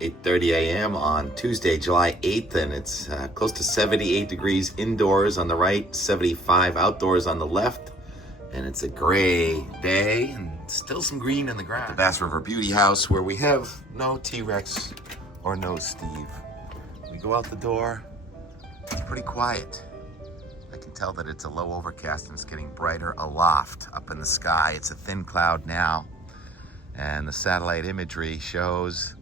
8:30 a.m. on Tuesday, July 8th, and it's close to 78 degrees indoors on the right, 75 outdoors on the left, and it's a gray day and still some green in the grass. The Bass River Beauty House, where we have no T-Rex or no Steve. We go out the door, it's pretty quiet. I can tell that it's a low overcast and it's getting brighter aloft up in the sky. It's a thin cloud now, and the satellite imagery shows,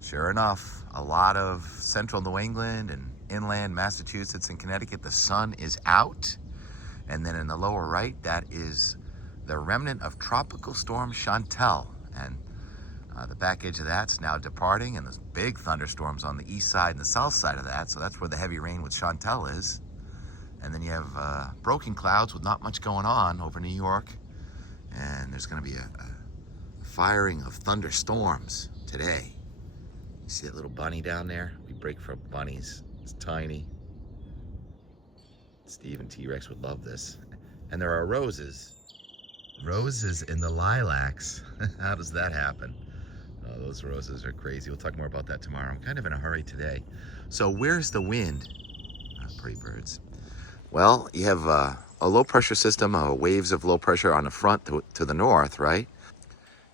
sure enough, a lot of central New England and inland Massachusetts and Connecticut. The sun is out. And then in the lower right, that is the remnant of Tropical Storm Chantal. And the back edge of that's now departing, and there's big thunderstorms on the east side and the south side of that. So that's where the heavy rain with Chantal is. And then you have broken clouds with not much going on over New York. And there's going to be a firing of thunderstorms today. You see that little bunny down there? We break for bunnies. It's tiny. Steve and T-Rex would love this. And there are roses. Roses in the lilacs. How does that happen? Oh, those roses are crazy. We'll talk more about that tomorrow. I'm kind of in a hurry today. So where's the wind? Pretty birds. Well, you have a low pressure system, waves of low pressure on the front to the north, right?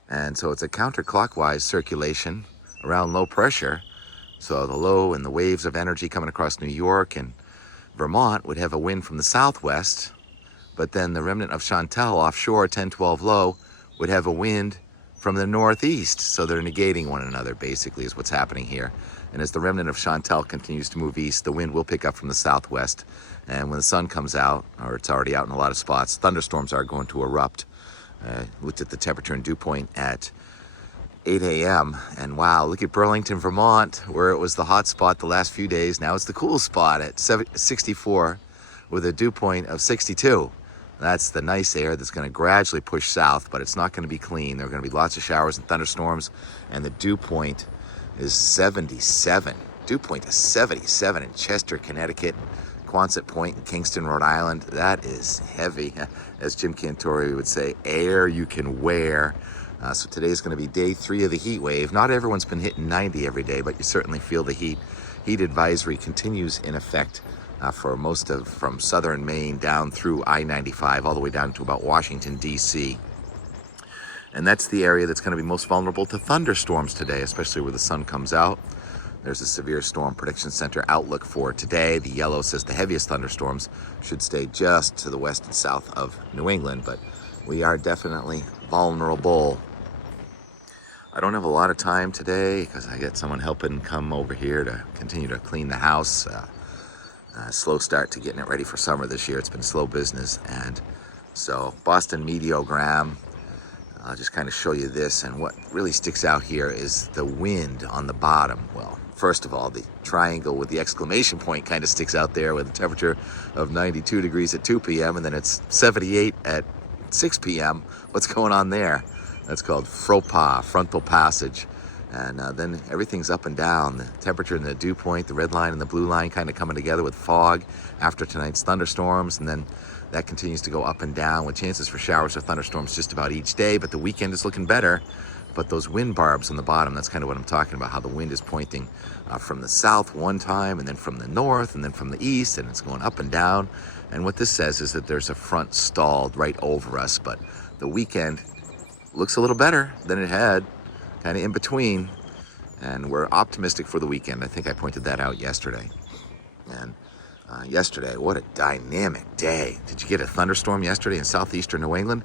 And so it's a counterclockwise circulation around low pressure. So the low and the waves of energy coming across New York and Vermont would have a wind from the southwest, but then the remnant of Chantal offshore, 10-12 low, would have a wind from the northeast. So they're negating one another, basically, is what's happening here. And as the remnant of Chantal continues to move east, the wind will pick up from the southwest. And when the sun comes out, or it's already out in a lot of spots, thunderstorms are going to erupt. Looked at the temperature and dew point at 8 a.m. and wow, look at Burlington, Vermont, where it was the hot spot the last few days. Now it's the cool spot at 64 with a dew point of 62. That's the nice air that's going to gradually push south, but it's not going to be clean. There are going to be lots of showers and thunderstorms, and the dew point is 77. Dew point is 77 in Chester, Connecticut, Quonset Point in Kingston, Rhode Island. That is heavy. As Jim Cantori would say, air you can wear. So today is going to be day 3 of the heat wave. Not everyone's been hitting 90 every day, but you certainly feel the heat. Heat advisory continues in effect for most of, from southern Maine down through I-95, all the way down to about Washington, D.C. And that's the area that's going to be most vulnerable to thunderstorms today, especially where the sun comes out. There's a severe storm prediction center outlook for today. The yellow says the heaviest thunderstorms should stay just to the west and south of New England, but we are definitely vulnerable. I don't have a lot of time today because I got someone helping come over here to continue to clean the house. Slow start to getting it ready for summer this year. It's been slow business. And so Boston Meteogram, I'll just kind of show you this. And what really sticks out here is the wind on the bottom. Well, first of all, the triangle with the exclamation point kind of sticks out there with a temperature of 92 degrees at 2 p.m. and then it's 78 at 6 p.m. What's going on there? That's called faux frontal passage. And then everything's up and down. The temperature and the dew point, the red line and the blue line kind of coming together with fog after tonight's thunderstorms. And then that continues to go up and down with chances for showers or thunderstorms just about each day. But the weekend is looking better. But those wind barbs on the bottom, that's kind of what I'm talking about, how the wind is pointing from the south one time and then from the north and then from the east, and it's going up and down. And what this says is that there's a front stalled right over us, but the weekend looks a little better than it had, kind of in between, and we're optimistic for the weekend. I think I pointed that out yesterday. And yesterday, what a dynamic day. Did you get a thunderstorm yesterday in southeastern New England?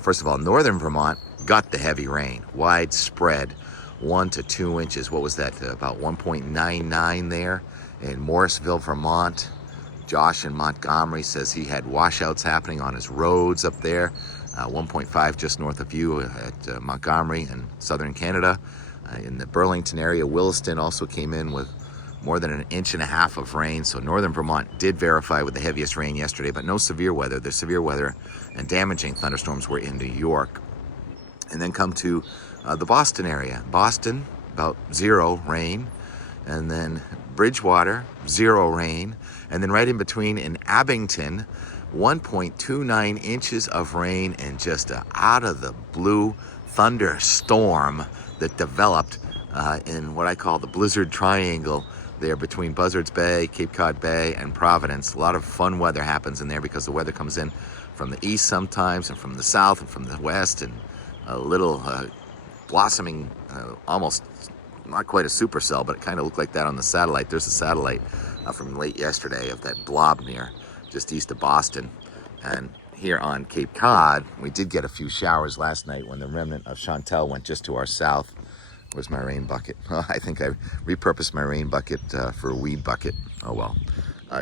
First of all, northern Vermont got the heavy rain, widespread, 1 to 2 inches. What was that? About 1.99 there in Morrisville, Vermont. Josh in Montgomery says he had washouts happening on his roads up there. 1.5 just north of you at Montgomery in southern Canada. In the Burlington area, Williston also came in with more than 1.5 inches of rain. So northern Vermont did verify with the heaviest rain yesterday, but no severe weather. The severe weather and damaging thunderstorms were in New York. And then come to the Boston area. Boston, about 0 rain. And then Bridgewater, 0 rain. And then right in between in Abington, 1.29 inches of rain and just a out of the blue thunderstorm that developed in what I call the Blizzard Triangle there between Buzzards Bay, Cape Cod Bay, and Providence. A lot of fun weather happens in there because the weather comes in from the east sometimes, and from the south, and from the west, and a little blossoming, almost not quite a supercell, but it kind of looked like that on the satellite. There's a satellite from late yesterday of that blob near just east of Boston. And here on Cape Cod, we did get a few showers last night when the remnant of Chantal went just to our south. Where's my rain bucket? I think I repurposed my rain bucket for a weed bucket. Oh well.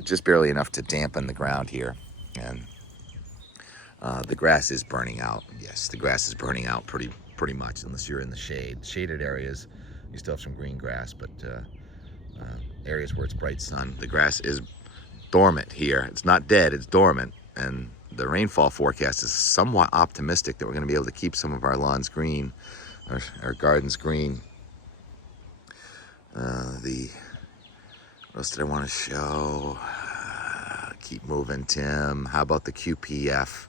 Just barely enough to dampen the ground here. And the grass is burning out. Yes, the grass is burning out pretty much, unless you're in the shade. Shaded areas, you still have some green grass, but areas where it's bright sun, the grass is dormant here. It's not dead, it's dormant. And the rainfall forecast is somewhat optimistic that we're going to be able to keep some of our lawns green, our gardens green. What else did I want to show? Keep moving, Tim. How about the QPF?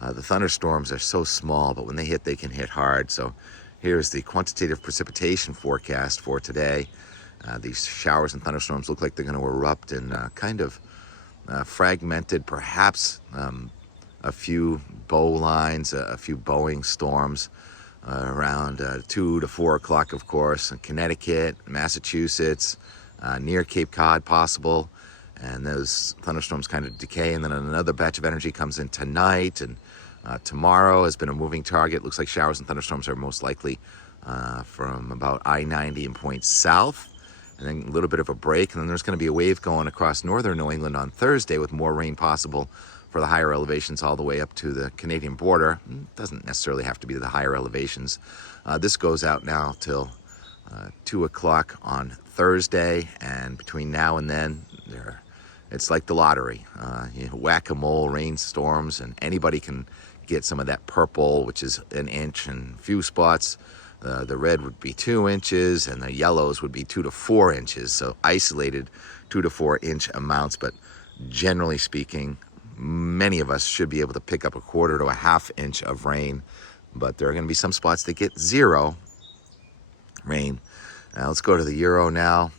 The thunderstorms are so small, but when they hit, they can hit hard. So here's the quantitative precipitation forecast for today. These showers and thunderstorms look like they're going to erupt in kind of fragmented, perhaps a few bow lines, a few bowing storms around 2 to 4 o'clock, of course, in Connecticut, Massachusetts, near Cape Cod possible. And those thunderstorms kind of decay, and then another batch of energy comes in tonight, and tomorrow has been a moving target. Looks like showers and thunderstorms are most likely from about I-90 and points south, and then a little bit of a break, and then there's going to be a wave going across northern New England on Thursday with more rain possible for the higher elevations all the way up to the Canadian border. It doesn't necessarily have to be the higher elevations. This goes out now till 2 o'clock on Thursday, and between now and then, it's like the lottery. Whack-a-mole rainstorms, and anybody can get some of that purple, which is an inch, and a few spots. The red would be 2 inches, and the yellows would be 2 to 4 inches. So isolated 2 to 4 inch amounts, but generally speaking, many of us should be able to pick up a 1/4 to a 1/2 inch of rain. But there are going to be some spots that get 0 rain. Let's go to the Euro now.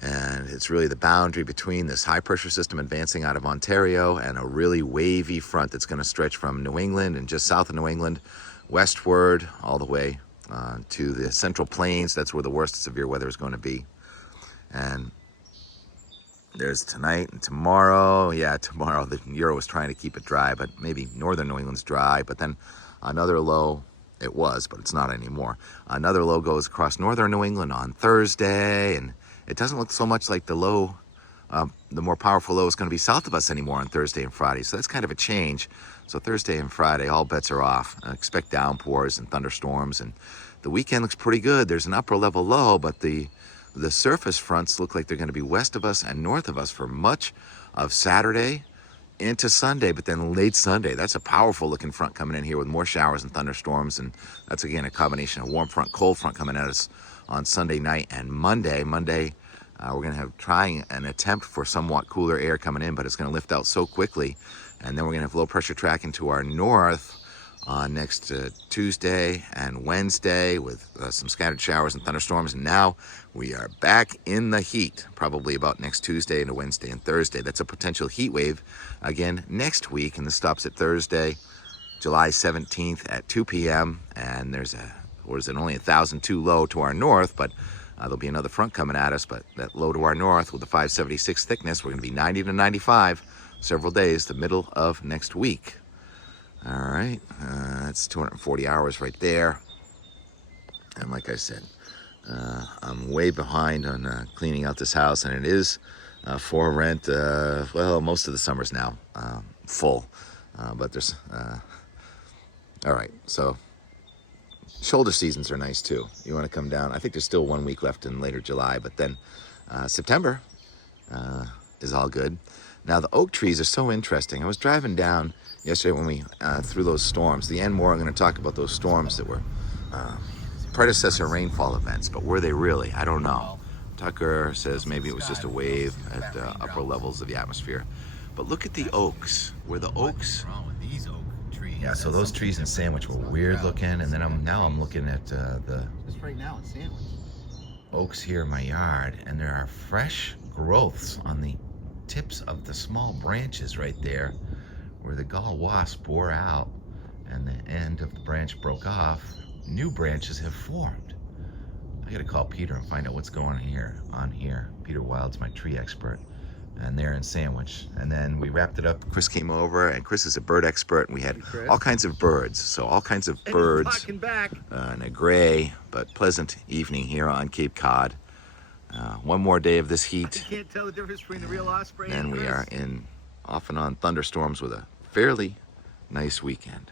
And it's really the boundary between this high pressure system advancing out of Ontario and a really wavy front that's going to stretch from New England and just south of New England westward all the way to the Central Plains. That's where the worst severe weather is going to be. And there's tonight and tomorrow. Yeah, tomorrow the Euro is trying to keep it dry, but maybe northern New England's dry. But then another low, it was, but it's not anymore. Another low goes across northern New England on Thursday, and it doesn't look so much like the low, the more powerful low is going to be south of us anymore on Thursday and Friday. So that's kind of a change. So Thursday and Friday, all bets are off. Expect downpours and thunderstorms. And the weekend looks pretty good. There's an upper level low, but the surface fronts look like they're going to be west of us and north of us for much of Saturday into Sunday. But then late Sunday, that's a powerful looking front coming in here with more showers and thunderstorms. And that's, again, a combination of warm front, cold front coming at us on Sunday night and Monday. We're going to have trying an attempt for somewhat cooler air coming in, but it's going to lift out so quickly. And then we're going to have low pressure tracking to our north on next Tuesday and Wednesday with some scattered showers and thunderstorms. And now we are back in the heat, probably about next Tuesday into Wednesday and Thursday. That's a potential heat wave again next week, and this stops at Thursday, July 17th at 2 p.m. And there's only 1,002 low to our north, but there'll be another front coming at us. But that low to our north with the 576 thickness, we're going to be 90 to 95 several days, the middle of next week. All right, that's 240 hours right there. And like I said, I'm way behind on cleaning out this house, and it is for rent. Well, most of the summer's now full, but there's all right. So shoulder seasons are nice too. You want to come down. I think there's still 1 week left in later July, but then September is all good. Now the oak trees are so interesting. I was driving down yesterday when we through those storms. The end more, I'm going to talk about those storms that were predecessor rainfall events, but were they really? I don't know. Tucker says maybe it was just a wave at upper levels of the atmosphere. But look at the oaks. Where the oaks? Yeah, so those trees in Sandwich were weird looking, and then I'm looking at the. Just right now in Sandwich. oaks here in my yard, and there are fresh growths on the tips of the small branches right there where the gall wasp bore out and the end of the branch broke off. New branches have formed. I gotta call Peter and find out what's going on here. Peter Wild's my tree expert, and they're in Sandwich. And then we wrapped it up. Chris came over, and Chris is a bird expert, and we had all kinds of birds. So all kinds of birds and a gray but pleasant evening here on Cape Cod. One more day of this heat. I can't tell the difference between the real osprey and and we are in off and on thunderstorms with a fairly nice weekend.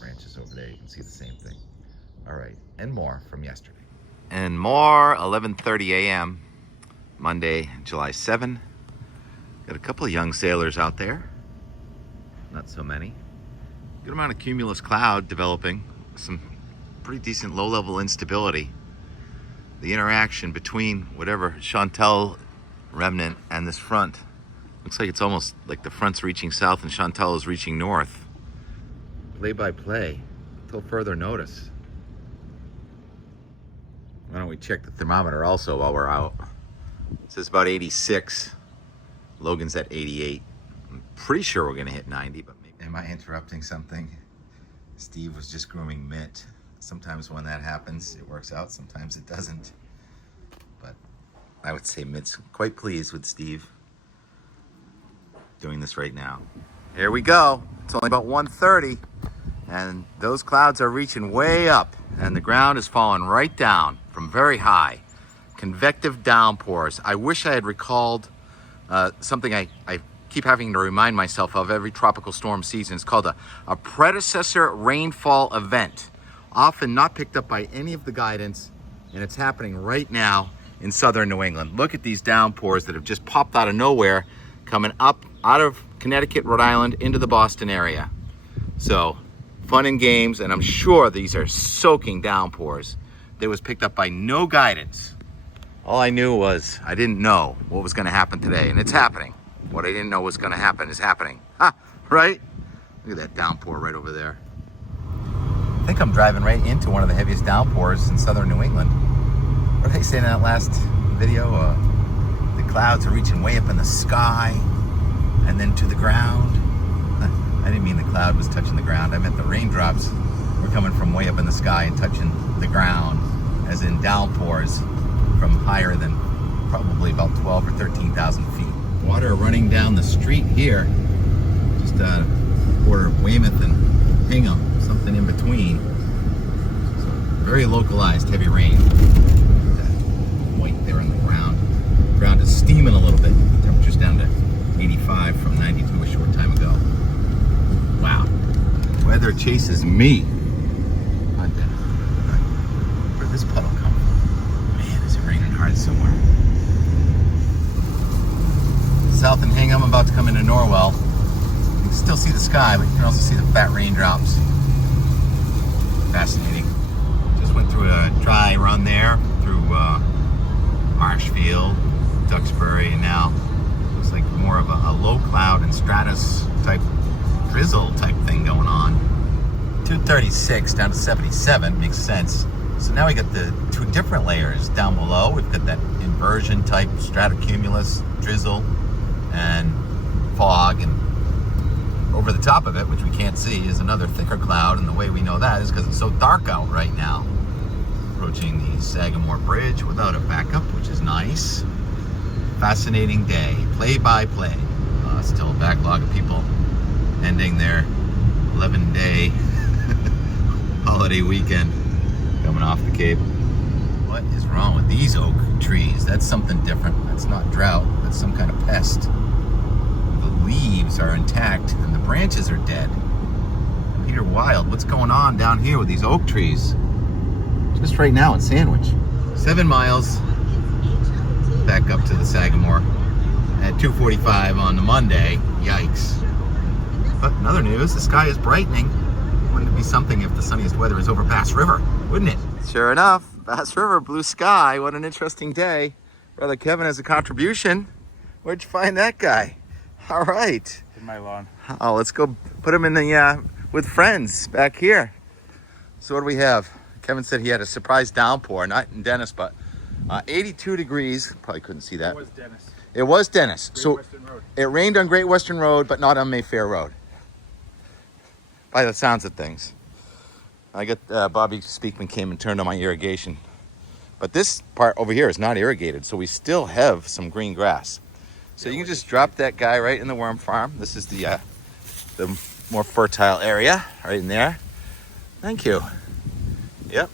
Branches over there, you can see the same thing. All right, and more from yesterday. And more, 11:30 a.m. Monday, July 7. Got a couple of young sailors out there. Not so many. Good amount of cumulus cloud developing. Some pretty decent low-level instability. The interaction between whatever Chantal remnant and this front looks like it's almost like the front's reaching south and Chantal is reaching north. Play by play until further notice. Why don't we check the thermometer also while we're out? It says about 86. Logan's at 88. I'm pretty sure we're gonna hit 90, but maybe. Am I interrupting something? Steve was just grooming Mitt. Sometimes when that happens, it works out. Sometimes it doesn't. But I would say Mitt's quite pleased with Steve doing this right now. Here we go. It's only about 1:30, and those clouds are reaching way up, and the ground is falling right down from very high. Convective downpours. I wish I had recalled something I keep having to remind myself of every tropical storm season. It's called a predecessor rainfall event. Often not picked up by any of the guidance, and it's happening right now in southern New England. Look at these downpours that have just popped out of nowhere, coming up out of Connecticut, Rhode Island, into the Boston area. So, fun and games, and I'm sure these are soaking downpours that was picked up by no guidance. All I knew was I didn't know what was gonna happen today, and it's happening. What I didn't know was gonna happen is happening. Ha, right? Look at that downpour right over there. I think I'm driving right into one of the heaviest downpours in southern New England. What did I say in that last video? The clouds are reaching way up in the sky and then to the ground. I didn't mean the cloud was touching the ground. I meant the raindrops were coming from way up in the sky and touching the ground, as in downpours from higher than probably about 12 or 13,000 feet. Water running down the street here, just border of Weymouth and Hingham, something in between. So very localized heavy rain. That white there on the ground. The ground is steaming a little bit. The temperature's down to 85 from 92 a short time ago. Wow. Weather chases me. Where'd this puddle come from? Man, is it raining hard somewhere? South in Hingham, about to come into Norwell. You can still see the sky, but you can also see the fat raindrops. Fascinating. Just went through a dry run there, through Marshfield, Duxbury, and now looks like more of a low cloud and stratus type drizzle type thing going on. 236 down to 77 makes sense. So now we got the two different layers down below. We've got that inversion type stratocumulus drizzle and fog, and over the top of it, which we can't see, is another thicker cloud, and the way we know that is because it's so dark out right now. Approaching the Sagamore Bridge without a backup, which is nice. Fascinating day, play by play. Still a backlog of people ending their 11-day holiday weekend coming off the Cape. What is wrong with these oak trees? That's something different. That's not drought. That's some kind of pest. The leaves are intact and the branches are dead. Peter Wild, what's going on down here with these oak trees? Just right now in Sandwich. 7 miles back up to the Sagamore at 2:45 on the Monday. Yikes. But in other news, the sky is brightening. Wouldn't it be something if the sunniest weather is over Bass River, wouldn't it? Sure enough, Bass River, blue sky. What an interesting day. Brother Kevin has a contribution. Where'd you find that guy? All right. In my lawn. Oh, let's go put him in the with friends back here. So what do we have? Kevin said he had a surprise downpour, not in Dennis, but 82 degrees. Probably couldn't see that. It was Dennis. It was Dennis. Great So Western Road. it rained on Great Western Road, but not on Mayfair Road. By the sounds of things. I got Bobby Speakman came and turned on my irrigation. But this part over here is not irrigated, so we still have some green grass. So you can just drop that guy right in the worm farm. This is the more fertile area right in there. Thank you. Yep.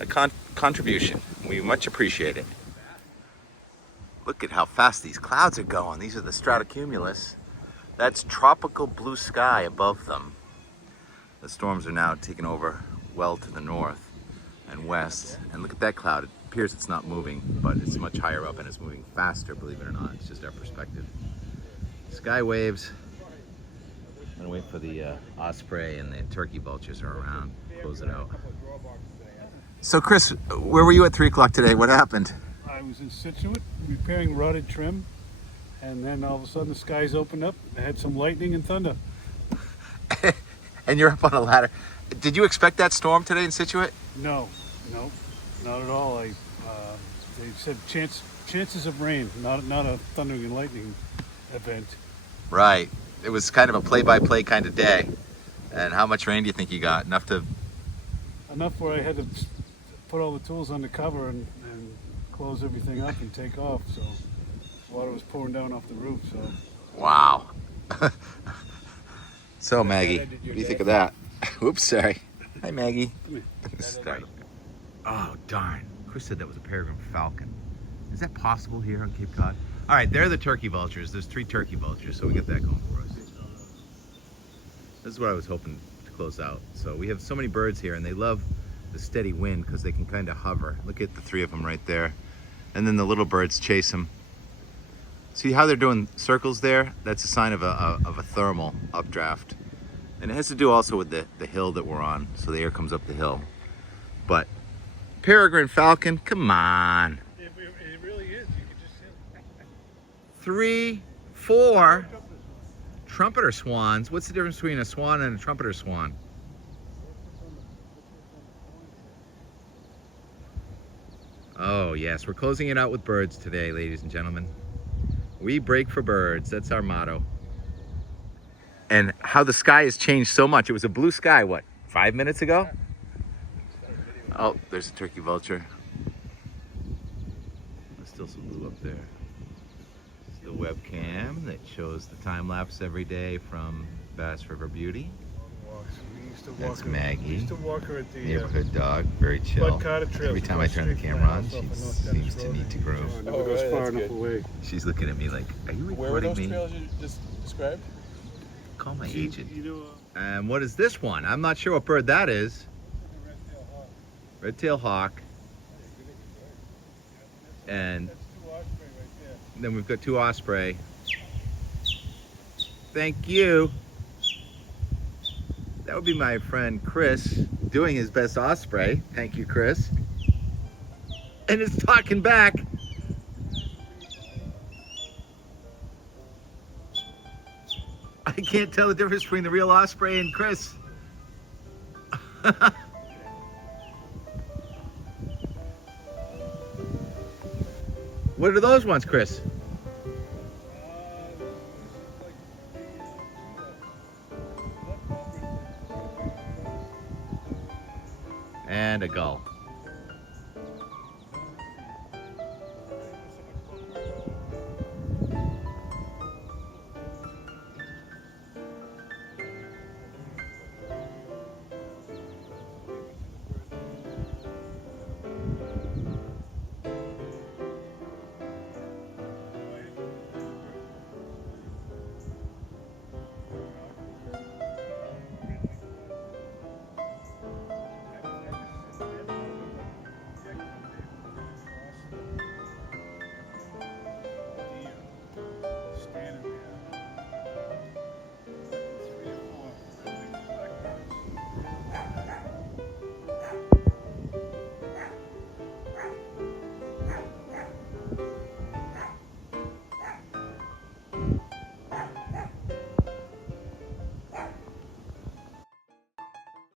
A contribution. We much appreciate it. Look at how fast these clouds are going. These are the stratocumulus. That's tropical blue sky above them. The storms are now taking over well to the north and west. And look at that cloud. It appears it's not moving, but it's much higher up and it's moving faster, believe it or not. It's just our perspective. Sky waves. I'm gonna wait for the osprey and the turkey vultures are around. Close it out. So Chris, where were you at 3 o'clock today? What happened? I was in Situate repairing rotted trim, and then all of a sudden the skies opened up. I had some lightning and thunder. And you're up on a ladder. Did you expect that storm today in Situate? No, not at all. They said chances of rain, not a thundering and lightning event. Right. It was kind of a play-by-play kind of day. And how much rain do you think you got? Enough Where I had to put all the tools under cover and close everything up and take off. So water was pouring down off the roof. So. Wow. So Maggie, what do you think of that? Oops, sorry. Hi Maggie. Oh darn. Chris said that was a peregrine falcon. Is that possible here on Cape Cod? All right, they're the turkey vultures. There's 3 turkey vultures, so we get that going for us. This is what I was hoping to close out. So we have so many birds here, and they love the steady wind because they can kind of hover. Look at the 3 of them right there. And then the little birds chase them. See how they're doing circles there? That's a sign of a thermal updraft. And it has to do also with the hill that we're on, so the air comes up the hill. But peregrine falcon, come on. It really is. You could just see it. 3, 4 trumpeter swans. What's the difference between a swan and a trumpeter swan? Oh yes, we're closing it out with birds today, ladies and gentlemen. We break for birds. That's our motto. And how the sky has changed so much. It was a blue sky, what, 5 minutes ago? Oh, there's a turkey vulture. There's still some blue up there. It's the webcam that shows the time lapse every day from Bass River Beauty. That's Maggie. We used to walk her at the Neighborhood dog, very chill. Every time I turn the camera on, she seems to need to grow. Never goes far enough away. She's looking at me like, are you recording Where were those me? trails you just described? Call my agent. You know, And what is this one? I'm not sure what bird that is. Red-tailed hawk. And then we've got 2 osprey. Thank you. That would be my friend Chris doing his best osprey. Thank you, Chris. And it's talking back. I can't tell the difference between the real osprey and Chris. What are those ones, Chris?